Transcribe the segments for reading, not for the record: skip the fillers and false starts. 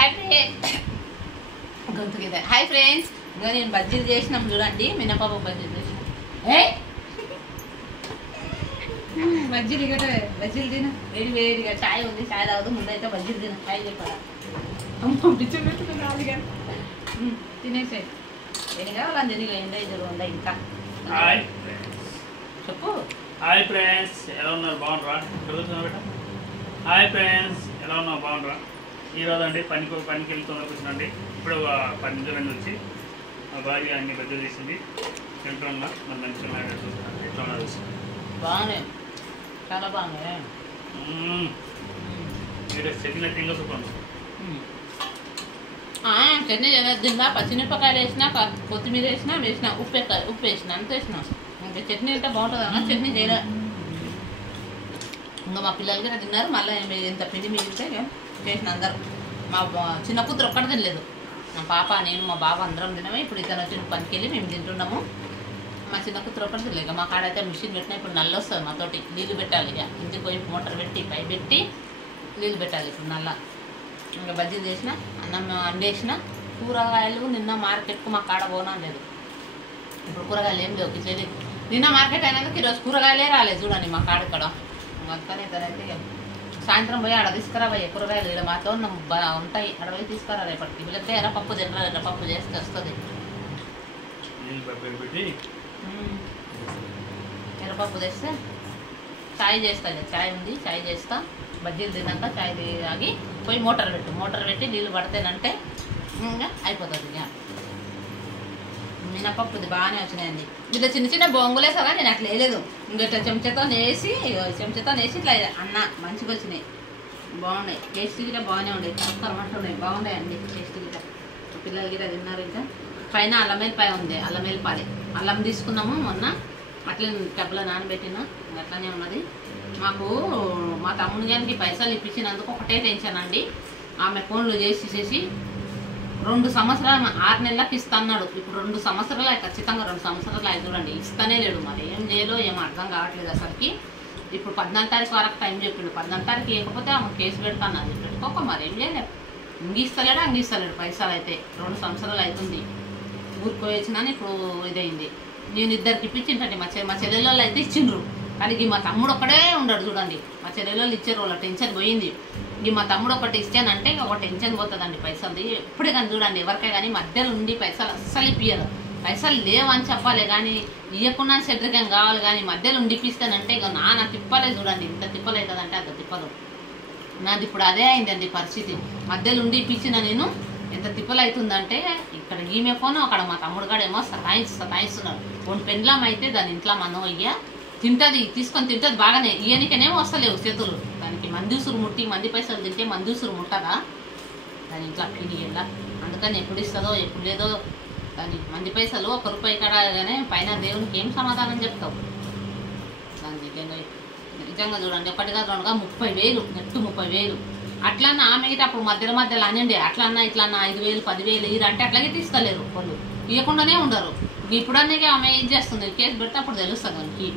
hi friends గొంతుకిదే hi friends ఇంకా నేను బజ్జీలు చేసినాం చూడండి మినపప్పు బజ్జీలు చేసినాం బజ్జీలు ఇక్కడ బజ్జీలు తిన వేడి వేడిగా చాయ్ ఉంది చాయ్ తాగుతూ ముందైతే బజ్జీలు తిన చాయ్ చెప్పాలి అమ్మ బిచ్చు పెట్టుకున్నాను కానీ తినేసే ఎనిగా వాళ్ళని తిని ఎంజాయ్ జరుగుందా ఇంకా చెప్పు హాయ్ ఫ్రెండ్స్ ఎలా ఉన్నారు బాగున్నారా చదువుతున్నా బేట హాయ్ ఫ్రెండ్స్ ఎలా ఉన్నారు బాగున్నారా ఈరోజు అండి పనికి వెళ్తున్నా కూర్చున్నాండి ఇప్పుడు 10 నిమిషాల నుంచి వచ్చి మా భార్య అన్ని బజ్జీలు తీసింది తింటున్నా మన మంచిగా చూస్తున్నాను ఎట్లా ఉన్నా చూసి బాగున్నాయి చాలా బాగున్నాయి మీరు చెప్పినట్టు ఇంకా సూపర్ చట్నీ తిన్నా పచ్చిమిరపకాయలు వేసిన కొత్తిమీర వేసిన ఉప్పు వేసిన అంత వేసిన ఇంకా చట్నీ అంటే బాగుంటుంది అన్న చట్నీ చేయలే ఇంకా మా పిల్లలకి తిన్నారు మళ్ళీ ఇంత పిండి మిగిలితే చేసిన అందరు మా చిన్న కూతురు ఒక్కటి తినలేదు మా పాప నేను మా బాబు అందరం తినమే ఇప్పుడు ఇతను వచ్చి పనికి వెళ్ళి మేము తింటున్నాము మా చిన్న కూతురు ఒక్కటి తినలేదు మా కాడైతే మిషన్ పెట్టినా ఇప్పుడు నల్ల వస్తుంది మాతోటి నీళ్ళు పెట్టాలి ఇక ఇంటికి పోయి మోటార్ పెట్టి పై పెట్టి నీళ్ళు పెట్టాలి ఇప్పుడు నల్ల ఇంకా బజ్జీలు చేసిన అన్నం వండేసిన కూరగాయలు నిన్న మార్కెట్కు మా కాడ పోనా లేదు ఇప్పుడు కూరగాయలు ఏం లేవు కిచెన్ నిన్న మార్కెట్ అయినందుకు ఈరోజు కూరగాయలే రాలేదు చూడండి మా కాడ ఇక్కడ అందుకని ఇతనైతే సాయంత్రం పోయి ఆడ తీసుకురా పోయి కూరగాయలు ఇక్కడ మాతో ఉంటాయి ఆడ పోయి తీసుకురా రేపటికి వీళ్ళకి ఎర్ర పప్పు తినరా ఎర్ర పప్పు చేస్తే వస్తుంది ఎర్రపప్పు తెస్తే చాయ్ చేస్తా చాయ్ ఉంది చాయ్ చేస్తా బజ్జీలు తిన్నాక చాయ్ తాగి పోయి మోటార్ పెట్టి నీళ్ళు పడితేనంటే ఇంకా అయిపోతుంది ఇక మినపప్పుది బాగానే వచ్చినాయండి ఇట్లా చిన్న చిన్న బొంగులేసా కానీ నేను అట్లా వేయలేదు ఇంకా ఇట్లా చెంచాతో వేసి ఇట్లా అన్న మంచిగా వచ్చినాయి బాగున్నాయి టేస్టీగా బాగానే ఉన్నాయి కరమంటున్నాయి బాగున్నాయండి టేస్టీగా పిల్లలకి ఇలా తిన్నారు ఇంకా పైన అల్లం వెల్లిపాయ ఉంది అల్లం వెల్లిపాయ అల్లం తీసుకున్నాము మొన్న అట్లే టబ్లో నానబెట్టిన అట్లనే ఉన్నది మాకు మా తమ్ముడు గారికి పైసలు ఇప్పించినందుకు ఒకటే టెన్షన్ అండి ఆమె ఫోన్లు చేసి 2 సంవత్సరాలు 6 నెలలకు ఇస్తా అన్నాడు ఇప్పుడు 2 సంవత్సరాలు ఖచ్చితంగా 2 సంవత్సరాలు అయి చూడండి ఇస్తానే లేడు మరి ఏం చేయాలో ఏమో అర్థం కావట్లేదు అసలుకి ఇప్పుడు 14 తారీఖు వరకు టైం చెప్పిండు 14 తారీఖు ఇవ్వకపోతే ఆమె కేసు పెడతాను అది పెట్టుకోక మరి ఏం చేయలేదు అంగిస్తలేడు పైసలు అయితే 2 సంవత్సరాలు అవుతుంది ఊరికి వచ్చినా ఇప్పుడు ఇదైంది నేను ఇద్దరికి ఇప్పించింటండి మా చెల్లెళ్ళు అయితే ఇచ్చిండ్రు కానీ మా తమ్ముడు ఒక్కడే ఉండడు చూడండి మా చెల్లెళ్ళు ఇచ్చారు వాళ్ళ టెన్షన్ పోయింది మా తమ్ముడు ఒకటి ఇచ్చానంటే ఇక ఒక టెన్షన్ పోతుందండి పైసలు ఎప్పుడే కానీ చూడండి ఎవరికే కానీ మధ్యలో ఉండి పైసలు అస్సలు ఇప్పియరు పైసలు లేవని చెప్పాలి కానీ ఇవ్వకుండా శత్రుకం కావాలి కానీ మధ్యలో ఉండి ఇప్పిస్తానంటే ఇక నా తిప్పలే చూడండి ఇంత తిప్పలు అవుతుందంటే అంత తిప్పలు నాది ఇప్పుడు అదే అయిందండి పరిస్థితి మధ్యలో ఉండి ఇప్పించిన నేను ఎంత తిప్పలు అవుతుందంటే ఇక్కడ ఈమె ఫోన్ అక్కడ మా తమ్ముడు కాడేమో సతాయిస్తున్నారు కొన్ని పెండ్లం అయితే దాని ఇంట్లో మనం అయ్యా తీసుకొని తింటుంది బాగానే ఈయనకనేమో వస్తలేవు చేతులు దానికి మందిసురు ముట్టి మంది పైసలు తింటే మందిసురు ముట్టదా దాని ఇంట్లో పిడి వెళ్ళా అందుకని ఎప్పుడు ఇస్తుందో ఎప్పుడు లేదో దాని మంది పైసలు 1 రూపాయి కాడగానే పైన దేవునికి ఏం సమాధానం చెప్తావు దాని నిజంగా చూడండి ఒకటిగా 2గా 30,000 నెట్టు 30,000 అట్లా ఆమె అప్పుడు మధ్యలో అనండి అట్లా ఇట్లా 5,000 10,000 ఇరంటే అట్లాగే తీసుకోలేరు వాళ్ళు ఇవ్వకుండానే ఉండరు ఇప్పుడన్నీ ఆమె ఏం చేస్తుంది కేసు పెడితే అప్పుడు తెలుస్తుంది దానికి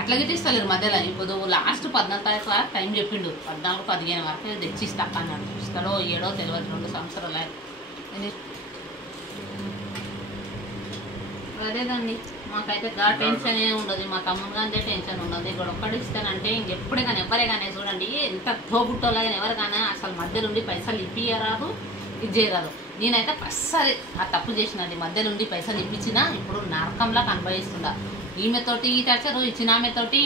అట్లాగే తీసుకోలేరు మధ్యలో ఇప్పుడు లాస్ట్ 14 తారీఖు వరకు టైం చెప్పిండు 14-15 వరకు తెచ్చిస్తా అన్నాడు ఇస్తాడో ఏడో తెలియదు 2 సంవత్సరాలు అదేదండి మాకైతే టెన్షన్ ఏ ఉండదు మా తమ్ముడు కానీ టెన్షన్ ఉండదు ఇక్కడ ఒక్కటి ఇస్తానంటే ఇంకెప్పుడే కానీ ఎవరే కానీ చూడండి ఎంత తోబుట్టోలా కానీ ఎవరు కానీ అసలు మధ్యలో ఉండి పైసలు ఇప్పియరాదు ఇది చేయరాదు నేనైతే అస్సలు ఆ తప్పు చేసినది మధ్యలో ఉండి పైసలు ఇప్పించినా ఇప్పుడు నరకంలా అనుభవిస్తుందా ఈమెతోటి ఈ టార్చరు ఇచ్చిన ఆమెతోటి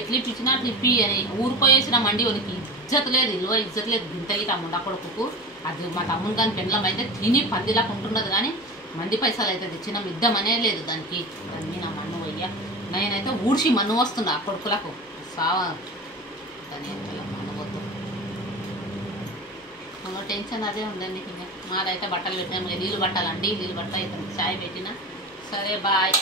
ఎట్లా ఇప్పించినా అట్లా ఇప్పి అని ఊరిపోయేసిన మండి వాళ్ళకి ఇజ్జత్ లేదు ఇజ్జత్ లేదు ఇంత గీత ముండా కొడుకు అది మా తమ్ముడు కానీ పెండ్లం అయితే తిని పందిలాగా ఉంటున్నది కానీ మంది పైసలు అయితే తెచ్చిన ఇద్దామనే లేదు దానికి దాన్ని నా మన్ను పోయ్యా నేనైతే ఊడ్చి మన్ను వస్తుందా ఆ కొడుకులకు సావా దాని మన్ను వద్దు టెన్షన్ అదే ఉందండి ఇంకా మాదైతే బట్టలు పెట్టాము నీళ్ళు పట్టాలండి నీళ్ళు పట్టాలి ఇతను చాయ్ పెట్టినా సరే బాయ్